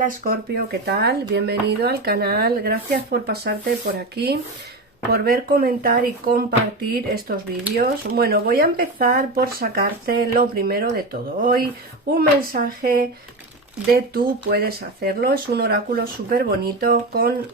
Hola Escorpio, ¿qué tal? Bienvenido al canal, gracias por pasarte por aquí, por ver, comentar y compartir estos vídeos. Bueno, voy a empezar por sacarte lo primero de todo. Hoy un mensaje de Tú Puedes Hacerlo. Es un oráculo súper bonito con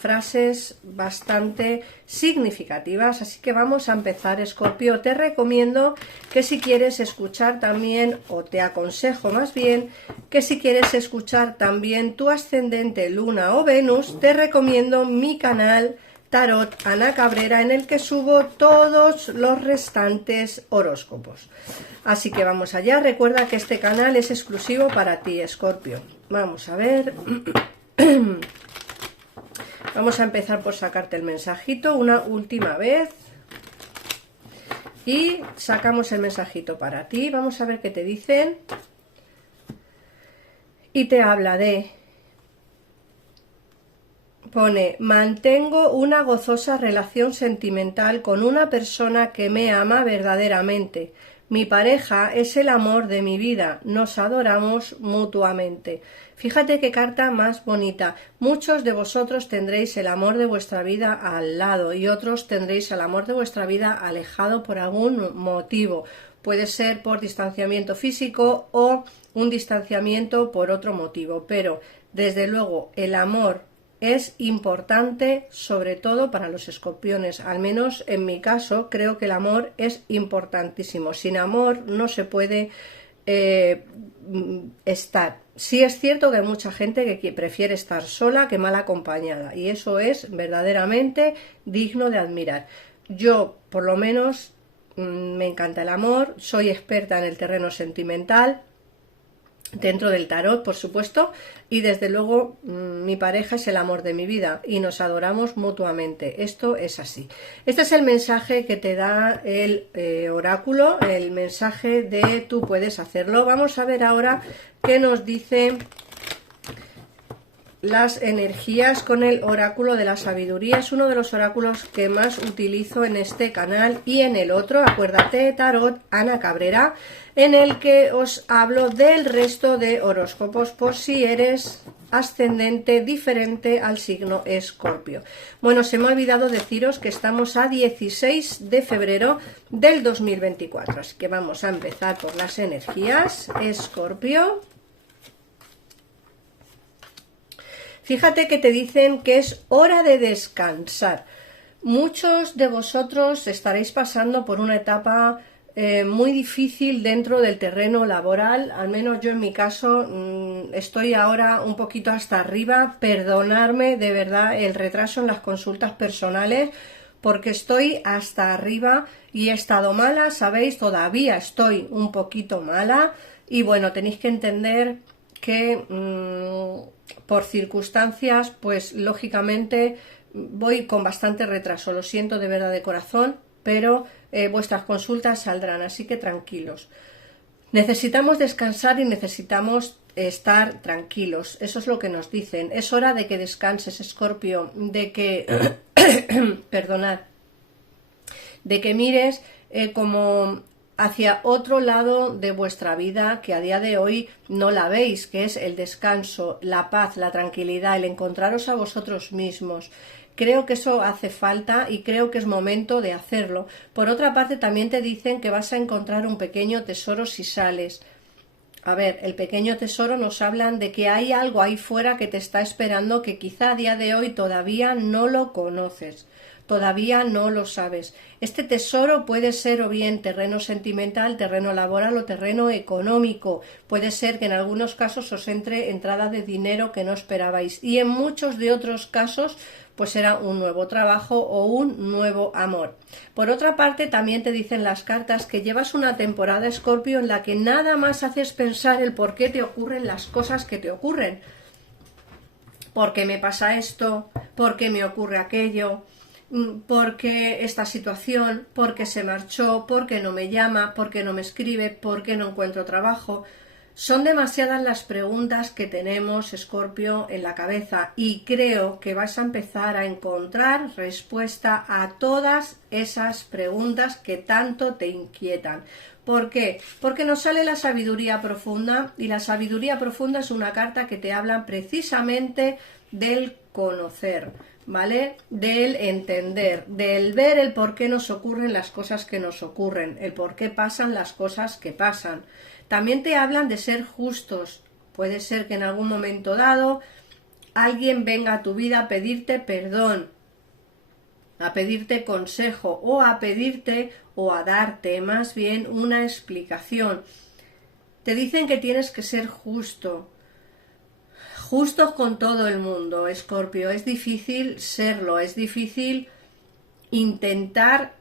frases bastante significativas, así que vamos a empezar, Escorpio. Te recomiendo que si quieres escuchar también, o te aconsejo más bien, que si quieres escuchar también tu ascendente, Luna o Venus, te recomiendo mi canal Tarot Ana Cabrera, en el que subo todos los restantes horóscopos. Así que vamos allá. Recuerda que este canal es exclusivo para ti, Escorpio. Vamos a ver. Vamos a empezar por sacarte el mensajito una última vez. Y sacamos el mensajito para ti. Vamos a ver qué te dicen. Y te habla de... Pone, mantengo una gozosa relación sentimental con una persona que me ama verdaderamente. Mi pareja es el amor de mi vida. Nos adoramos mutuamente. Fíjate qué carta más bonita. Muchos de vosotros tendréis el amor de vuestra vida al lado y otros tendréis el amor de vuestra vida alejado por algún motivo. Puede ser por distanciamiento físico o un distanciamiento por otro motivo. Pero, desde luego, el amor es importante, sobre todo para los escorpiones. Al menos en mi caso, creo que el amor es importantísimo. Sin amor no se puede estar. Sí es cierto que hay mucha gente que prefiere estar sola que mal acompañada, y eso es verdaderamente digno de admirar. Yo, por lo menos, me encanta el amor, soy experta en el terreno sentimental, dentro del tarot, por supuesto, y desde luego mi pareja es el amor de mi vida y nos adoramos mutuamente. Esto es así. Este es el mensaje que te da el oráculo, el mensaje de Tú Puedes Hacerlo. Vamos a ver ahora qué nos dice las energías con el oráculo de la sabiduría. Es uno de los oráculos que más utilizo en este canal y en el otro, acuérdate, Tarot Ana Cabrera, en el que os hablo del resto de horóscopos por si eres ascendente diferente al signo Escorpio. Bueno, se me ha olvidado deciros que estamos a 16 de febrero del 2024, así que vamos a empezar por las energías, Escorpio. Fíjate que te dicen que es hora de descansar. Muchos de vosotros estaréis pasando por una etapa muy difícil dentro del terreno laboral. Al menos yo en mi caso estoy ahora un poquito hasta arriba. Perdonadme de verdad el retraso en las consultas personales, porque estoy hasta arriba y he estado mala, ¿sabéis? Todavía estoy un poquito mala y bueno, tenéis que entender que por circunstancias, pues lógicamente voy con bastante retraso. Lo siento de verdad de corazón, pero vuestras consultas saldrán, así que tranquilos. Necesitamos descansar y necesitamos estar tranquilos. Eso es lo que nos dicen. Es hora de que descanses, Escorpio, de que perdonad, de que mires como hacia otro lado de vuestra vida que a día de hoy no la veis, que es el descanso, la paz, la tranquilidad, el encontraros a vosotros mismos. Creo que eso hace falta y creo que es momento de hacerlo. Por otra parte, también te dicen que vas a encontrar un pequeño tesoro si sales. A ver, el pequeño tesoro nos hablan de que hay algo ahí fuera que te está esperando, que quizá a día de hoy todavía no lo conoces. Todavía no lo sabes. Este tesoro puede ser o bien terreno sentimental, terreno laboral o terreno económico. Puede ser que en algunos casos os entre entrada de dinero que no esperabais. Y en muchos de otros casos, pues será un nuevo trabajo o un nuevo amor. Por otra parte, también te dicen las cartas que llevas una temporada, Escorpio, en la que nada más haces pensar el por qué te ocurren las cosas que te ocurren. ¿Por qué me pasa esto? ¿Por qué me ocurre aquello? ¿Por qué esta situación? ¿Por qué se marchó? ¿Por qué no me llama? ¿Por qué no me escribe? ¿Por qué no encuentro trabajo? Son demasiadas las preguntas que tenemos, Escorpio, en la cabeza, y creo que vas a empezar a encontrar respuesta a todas esas preguntas que tanto te inquietan. ¿Por qué? Porque nos sale la sabiduría profunda, y la sabiduría profunda es una carta que te habla precisamente del conocer, ¿vale? Del entender, del ver el por qué nos ocurren las cosas que nos ocurren, el por qué pasan las cosas que pasan. También te hablan de ser justos. Puede ser que en algún momento dado alguien venga a tu vida a pedirte perdón, a pedirte consejo, o a pedirte o a darte más bien una explicación. Te dicen que tienes que ser justo, justo con todo el mundo, Escorpio. Es difícil serlo, es difícil intentar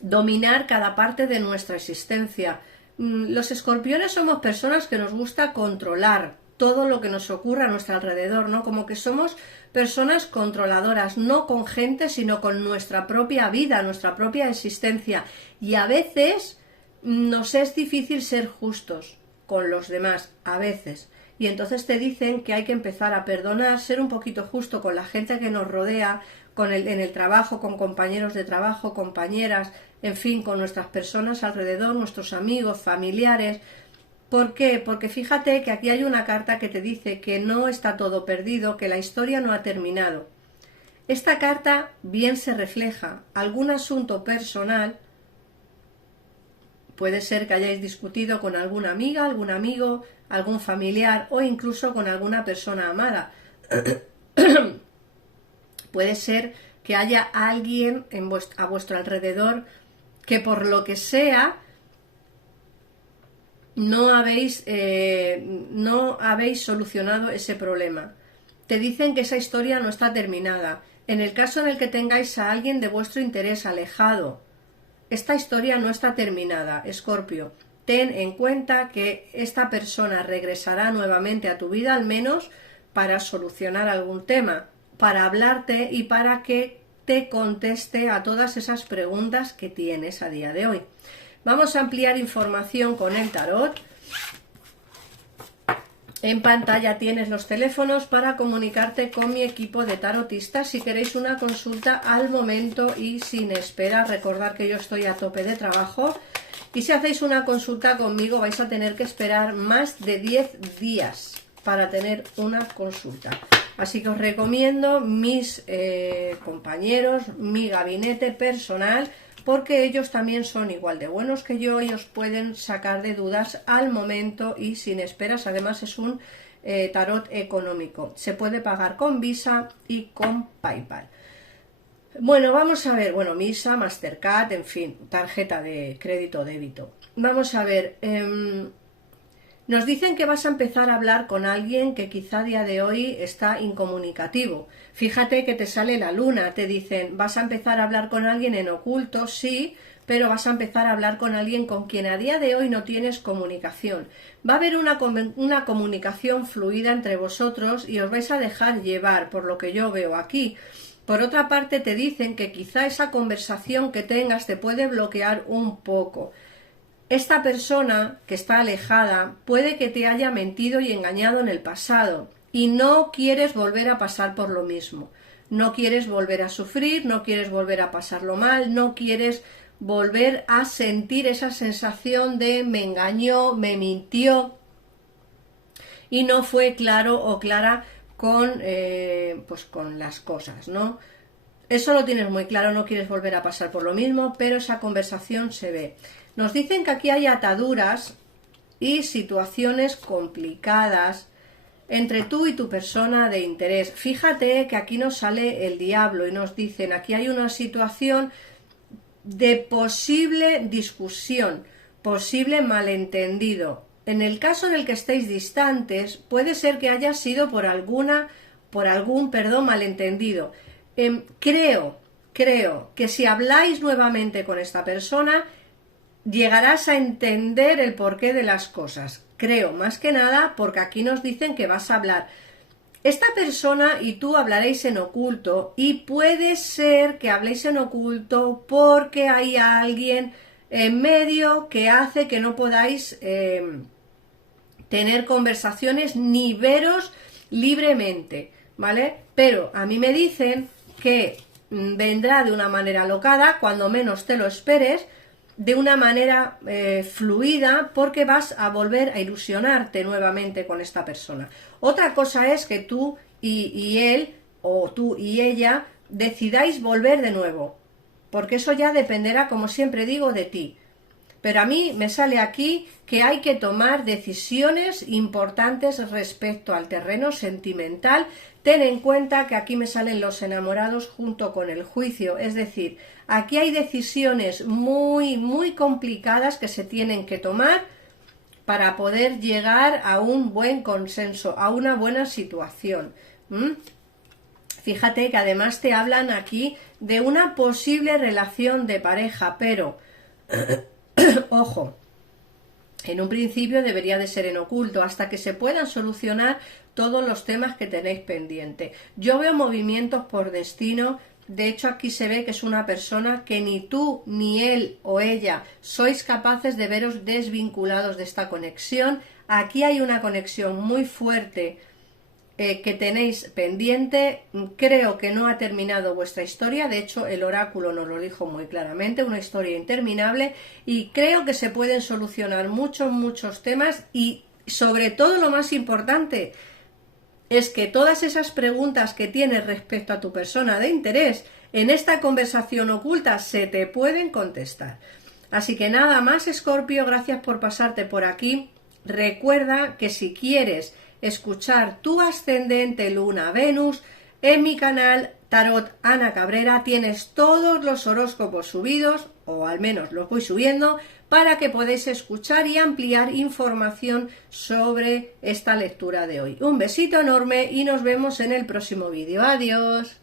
dominar cada parte de nuestra existencia. Los escorpiones somos personas que nos gusta controlar todo lo que nos ocurre a nuestro alrededor, ¿no? Como que somos personas controladoras, no con gente, sino con nuestra propia vida, nuestra propia existencia. Y a veces nos es difícil ser justos con los demás, a veces. Y entonces te dicen que hay que empezar a perdonar, ser un poquito justo con la gente que nos rodea, en el trabajo, con compañeros de trabajo, compañeras, en fin, con nuestras personas alrededor, nuestros amigos, familiares. ¿Por qué? Porque fíjate que aquí hay una carta que te dice que no está todo perdido, que la historia no ha terminado. Esta carta bien se refleja algún asunto personal. Puede ser que hayáis discutido con alguna amiga, algún amigo, algún familiar o incluso con alguna persona amada. Puede ser que haya alguien a vuestro alrededor que por lo que sea no habéis solucionado ese problema. Te dicen que esa historia no está terminada. En el caso en el que tengáis a alguien de vuestro interés alejado, esta historia no está terminada, Escorpio. Ten en cuenta que esta persona regresará nuevamente a tu vida, al menos para solucionar algún tema, para hablarte y para que te conteste a todas esas preguntas que tienes a día de hoy. Vamos a ampliar información con el tarot. En pantalla tienes los teléfonos para comunicarte con mi equipo de tarotistas si queréis una consulta al momento y sin espera. Recordad que yo estoy a tope de trabajo y si hacéis una consulta conmigo vais a tener que esperar más de 10 días para tener una consulta. Así que os recomiendo mis compañeros, mi gabinete personal, porque ellos también son igual de buenos que yo y os pueden sacar de dudas al momento y sin esperas. Además es un tarot económico. Se puede pagar con Visa y con PayPal. Bueno, vamos a ver, Visa, Mastercard, en fin, tarjeta de crédito o débito. Vamos a ver, nos dicen que vas a empezar a hablar con alguien que quizá a día de hoy está incomunicativo. Fíjate que te sale la luna, te dicen, vas a empezar a hablar con alguien en oculto, sí, pero vas a empezar a hablar con alguien con quien a día de hoy no tienes comunicación. Va a haber una comunicación fluida entre vosotros y os vais a dejar llevar, por lo que yo veo aquí. Por otra parte, te dicen que quizá esa conversación que tengas te puede bloquear un poco. Esta persona que está alejada puede que te haya mentido y engañado en el pasado y no quieres volver a pasar por lo mismo. No quieres volver a sufrir, no quieres volver a pasarlo mal, no quieres volver a sentir esa sensación de me engañó, me mintió y no fue claro o clara con las cosas, ¿no? Eso lo tienes muy claro, no quieres volver a pasar por lo mismo, pero esa conversación se ve. Nos dicen que aquí hay ataduras y situaciones complicadas entre tú y tu persona de interés. Fíjate que aquí nos sale el diablo y nos dicen aquí hay una situación de posible discusión, posible malentendido. En el caso en el que estéis distantes, puede ser que haya sido por algún malentendido. Creo que si habláis nuevamente con esta persona, llegarás a entender el porqué de las cosas. Creo, más que nada, porque aquí nos dicen que vas a hablar. Esta persona y tú hablaréis en oculto y puede ser que habléis en oculto porque hay alguien en medio que hace que no podáis tener conversaciones ni veros libremente, ¿vale? Pero a mí me dicen que vendrá de una manera alocada, cuando menos te lo esperes, de una manera fluida, porque vas a volver a ilusionarte nuevamente con esta persona. Otra cosa es que tú y él, o tú y ella, decidáis volver de nuevo, porque eso ya dependerá, como siempre digo, de ti. Pero a mí me sale aquí que hay que tomar decisiones importantes respecto al terreno sentimental. Ten en cuenta que aquí me salen los enamorados junto con el juicio, es decir, aquí hay decisiones muy complicadas que se tienen que tomar para poder llegar a un buen consenso, a una buena situación. Fíjate que además te hablan aquí de una posible relación de pareja, pero ojo, en un principio debería de ser en oculto hasta que se puedan solucionar todos los temas que tenéis pendiente. Yo veo movimientos por destino. De hecho, aquí se ve que es una persona que ni tú, ni él o ella sois capaces de veros desvinculados de esta conexión. Aquí hay una conexión muy fuerte que tenéis pendiente. Creo que no ha terminado vuestra historia. De hecho, el oráculo nos lo dijo muy claramente, una historia interminable, y creo que se pueden solucionar muchos temas, y sobre todo lo más importante es que todas esas preguntas que tienes respecto a tu persona de interés en esta conversación oculta se te pueden contestar. Así que nada más, Escorpio, gracias por pasarte por aquí. Recuerda que si quieres escuchar tu ascendente, luna, Venus, en mi canal Tarot Ana Cabrera tienes todos los horóscopos subidos, o al menos los voy subiendo, para que podáis escuchar y ampliar información sobre esta lectura de hoy. Un besito enorme y nos vemos en el próximo vídeo. Adiós.